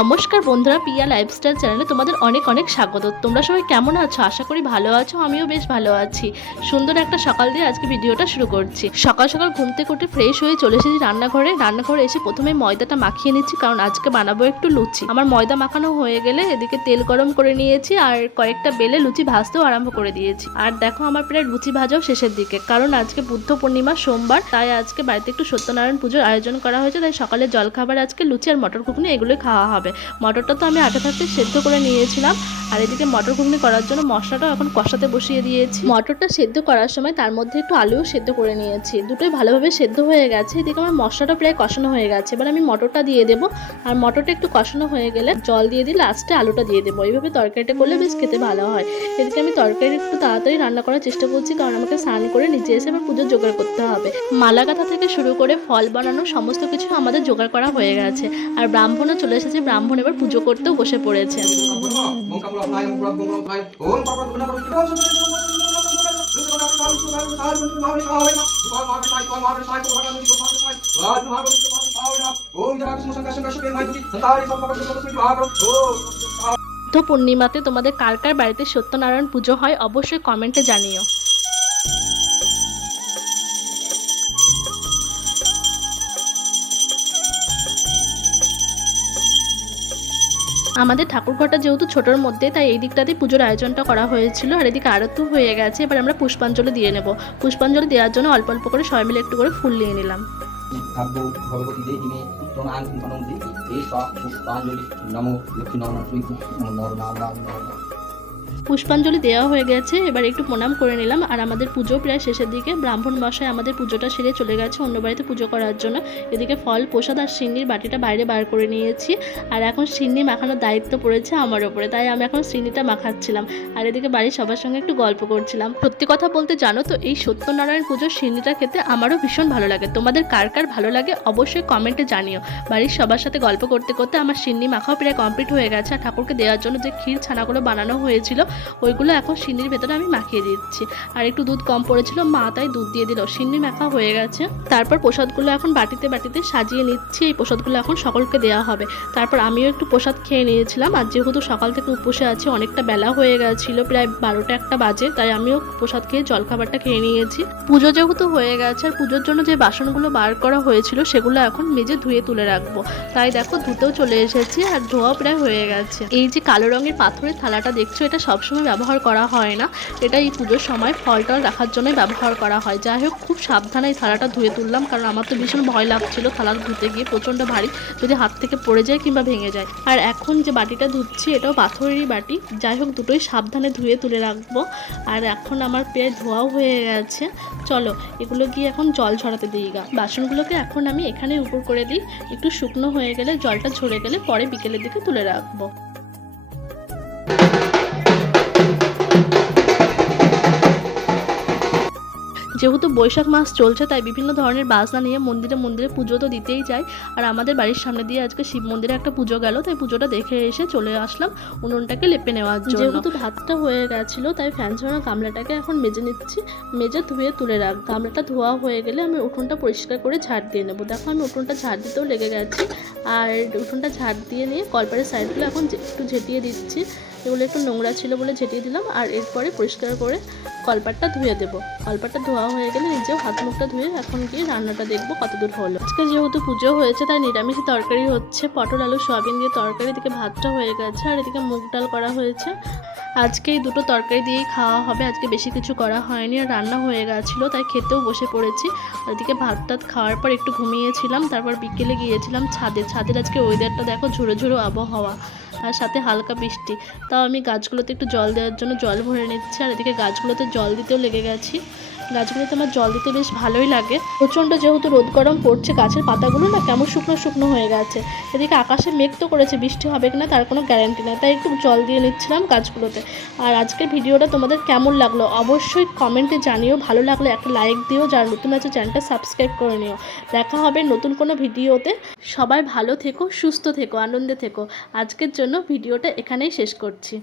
নমস্কার বন্ধুরা, পিয়া লাইফস্টাইল চ্যানেলে তোমাদের অনেক অনেক স্বাগত। তোমরা সবাই কেমন আছো? আশা করি ভালো আছো। আমিও বেশ ভালো আছি। সুন্দর একটা সকাল দিয়ে আজকে ভিডিওটা শুরু করছি। সকাল সকাল ঘুম থেকে উঠে ফ্রেশ হয়ে চলে এসেছি রান্নাঘরে এসে প্রথমে ময়দাটা মাখিয়ে নিচ্ছি, কারণ আজকে বানাবো একটু লুচি। আমার ময়দা মাখানো হয়ে গেলে এদিকে তেল গরম করে নিয়েছি আর কয়েকটা বেলে লুচি ভাজতেও আরম্ভ করে দিয়েছি। আর দেখো আমার প্রায় লুচি ভাজাও শেষের দিকে, কারণ আজকে বুদ্ধ পূর্ণিমা সোমবার, তাই আজকে বাড়িতে একটু সত্যনারায়ণ পুজোর আয়োজন করা হয়েছে। তাই সকালে জলখাবার আজকে লুচি আর মটর ঘুগনি এগুলোই খাওয়া হবে। মটরটা তো আমি আগে থাকতে সেদ্ধ করে নিয়েছিলাম, আর এদিকে মটর ঘুগনি করার জন্য মশলাটাও এখন কষাতে বসিয়ে দিয়েছি। মটরটা সেদ্ধ করার সময় তার মধ্যে একটু আলুও সেদ্ধ করে নিয়েছি, দুটোই ভালোভাবে সেদ্ধ হয়ে গেছে। এদিকে আমার মশলাটা প্রায় কষানো হয়ে গেছে, এবার আমি মটরটা দিয়ে দেবো। আর মটরটা একটু কষানো হয়ে গেলে জল দিয়ে দিয়ে লাস্টে আলুটা দিয়ে দেবো। এইভাবে তরকারিটা করলে বেশ খেতে ভালো হয়। এদিকে আমি তরকারি একটু তাড়াতাড়ি রান্না করার চেষ্টা করছি, কারণ আমাকে স্নান করে নিচে এসে আবার পুজোর জোগাড় করতে হবে। মালা গাঁথা থেকে শুরু করে ফল বানানো সমস্ত কিছু আমাদের জোগাড় করা হয়ে গেছে। আর ব্রাহ্মণও চলে এসেছে, ব্রাহ্মণ এবার পুজো করতেও বসে পড়েছে। বুদ্ধ পূর্ণিমাতে তোমাদের কার কার বাড়িতে সত্যনারায়ণ পুজো হয় অবশ্যই কমেন্টে জানিও। আমাদের ঠাকুরঘরটা যেহেতু ছোটোর মধ্যে, তাই এই দিকটাতে পুজোর আয়োজনটা করা হয়েছিল। আর এদিকে আরতি হয়ে গেছে, এবার আমরা পুষ্পাঞ্জলি দিয়ে নেব। পুষ্পাঞ্জলি দেওয়ার জন্য অল্প অল্প করে সবাই মিলে একটু করে ফুল নিয়ে নিলাম। পুষ্পাঞ্জলি দেওয়া হয়ে গেছে, এবার একটু প্রণাম করে নিলাম। আর আমাদের পুজো প্রায় শেষের দিকে। ব্রাহ্মণ মশাই আমাদের পুজোটা সেরে চলে গেছে অন্য বাড়িতে পুজো করার জন্য। এদিকে ফল প্রসাদ আর সিন্নির বাটিটা বাইরে বার করে নিয়েছি। আর এখন সিন্নি মাখানোর দায়িত্ব পড়েছে আমার ওপরে, তাই আমি এখন সিন্নিটা মাখাচ্ছিলাম। আর এদিকে বাড়ির সবার সঙ্গে একটু গল্প করছিলাম। সত্যি কথা বলতে জানো তো, এই সত্যনারায়ণ পুজোর সিন্নিটা খেতে আমারও ভীষণ ভালো লাগে। তোমাদের কার কার ভালো লাগে অবশ্যই কমেন্টে জানিও। বাড়ির সবার সাথে গল্প করতে করতে আমার সিন্নি মাখাও প্রায় কমপ্লিট হয়ে গেছে। আর ঠাকুরকে দেওয়ার জন্য যে ক্ষীর ছানাগুলো বানানো হয়েছিল ওইগুলো এখন সিন্নির ভেতরে আমি মাখিয়ে দিচ্ছি। আর একটু দুধ কম পড়েছিল, মা তাই দুধ দিয়ে দিল। সিন্নি মাখা হয়ে গেছে। তারপর প্রসাদগুলো এখন বাটিতে বাটিতে সাজিয়ে নিচ্ছি। এই প্রসাদগুলো এখন সকলকে দেওয়া হবে। তারপর আমিও একটু প্রসাদ খেয়ে নিয়েছিলাম। আর যেহেতু সকাল থেকে উপোসে আছি, অনেকটা বেলা হয়ে গেছিলো, প্রায় 12টা-1টা বাজে, তাই আমিও প্রসাদ খেয়ে জলখাবারটা খেয়ে নিয়েছি। পুজো যেহেতু হয়ে গেছে, আর পুজোর জন্য যে বাসনগুলো বার করা হয়েছিল সেগুলো এখন মেজে ধুয়ে তুলে রাখবো। তাই দেখো ধুতেও চলে এসেছি, আর ধোয়াও প্রায় হয়ে গেছে। এই যে কালো রঙের পাথরের থালাটা দেখছো, এটা সবসময় ব্যবহার করা হয় না। এটা এই পুজোর সময় ফল টল রাখার জন্যই ব্যবহার করা হয়। যাই হোক, খুব সাবধানে এই থালাটা ধুয়ে তুললাম, কারণ আমার তো ভীষণ ভয় লাগছিল থালা ধুতে গিয়ে, প্রচণ্ড ভারী, যদি হাত থেকে পড়ে যায় কিংবা ভেঙে যায়। আর এখন যে বাটিটা ধুচ্ছি এটাও পাথরেরই বাটি। যাই হোক, দুটোই সাবধানে ধুয়ে তুলে রাখবো। আর এখন আমার প্রায় ধোয়াও হয়ে গেছে। চলো এগুলো গিয়ে এখন জল ঝরাতে দিই গা। বাসনগুলোকে এখন আমি এখানে উপর করে দিই, একটু শুকনো হয়ে গেলে, জলটা ঝরে গেলে পরে বিকেলের দিকে তুলে রাখবো। যেহেতু বৈশাখ মাস চলছে, তাই বিভিন্ন ধরনের বাজনা নিয়ে মন্দিরে মন্দিরে পুজো তো দিতেই যায়। আর আমাদের বাড়ির সামনে দিয়ে আজকে শিব মন্দিরে একটা পুজো গেল, তাই পুজোটা দেখে এসে চলে আসলাম উনুনটাকে লেপে নেওয়ার জন্য। যেহেতু ভাতটা হয়ে গেছিলো, তাই ফ্যান ঝরানো গামলাটাকে এখন মেজে নিচ্ছি। মেজে ধুয়ে তুলে রাখ। গামলাটা ধোয়া হয়ে গেলে আমি উঠোনটা পরিষ্কার করে ঝাড় দিয়ে নেবো। দেখো আমি উঠোনটা ঝাড় দিতেও লেগে গেছি। আর উঠোনটা ঝাড় দিয়ে নিয়ে কলপারের সাইডগুলো এখন একটু ঝেঁটিয়ে দিচ্ছি। এগুলো একটু নোংরা ছিল বলে ঝেঁটিয়ে দিলাম। আর এরপরে পরিষ্কার করে কলপাটটা ধুয়ে দেবো। কলপাটটা ধোয়া হয়ে গেলে নিজেও হাত মুখটা ধুয়ে এখন গিয়ে রান্নাটা দেখবো কতদূর হলো। আজকে যেহেতু পুজো হয়েছে, তাই নিরামিষ তরকারি হচ্ছে, পটল আলু সয়াবিন দিয়ে তরকারি। এদিকে ভাতটা হয়ে গেছে, আর এদিকে মুগ ডাল করা হয়েছে। আজকে এই দুটো তরকারি দিয়েই খাওয়া হবে। আজকে বেশি কিছু করা হয়নি, আর রান্না হয়ে গেছিলো, তাই খেতেও বসে পড়েছি। আর এদিকে ভাত টাত খাওয়ার পর একটু ঘুমিয়েছিলাম। তারপর বিকেলে গিয়েছিলাম ছাদের আজকে ওয়েদারটা দেখো, ঝুড়ো ঝুড়ো আবহাওয়া, আর সাথে হালকা বৃষ্টি। তাও আমি গাছগুলোতে একটু জল দেওয়ার জন্য জল ভরে নিচ্ছি। আর এদিকে গাছগুলোতে জল দিতেও লেগে গেছি। গাছগুলোতে আমার জল দিতে বেশ ভালোই লাগে। প্রচণ্ড যেহেতু রোদ গরম পড়ছে, গাছের পাতাগুলো না কেমন শুকনো শুকনো হয়ে গেছে। এদিকে আকাশে মেঘ তো করেছে, বৃষ্টি হবে কিনা তার কোনো গ্যারান্টি নেই, তাই একটু জল দিয়ে নিচ্ছিলাম গাছগুলোতে। আর আজকের ভিডিওটা তোমাদের কেমন লাগলো অবশ্যই কমেন্টে জানিও। ভালো লাগলে একটা লাইক দিও, যারা নতুন আছে চ্যানেলটা সাবস্ক্রাইব করে নিও। দেখা হবে নতুন কোনো ভিডিওতে। সবাই ভালো থেকো, সুস্থ থেকো, আনন্দে থেকো। আজকের জন্য ভিডিওটা এখানেই শেষ করছি।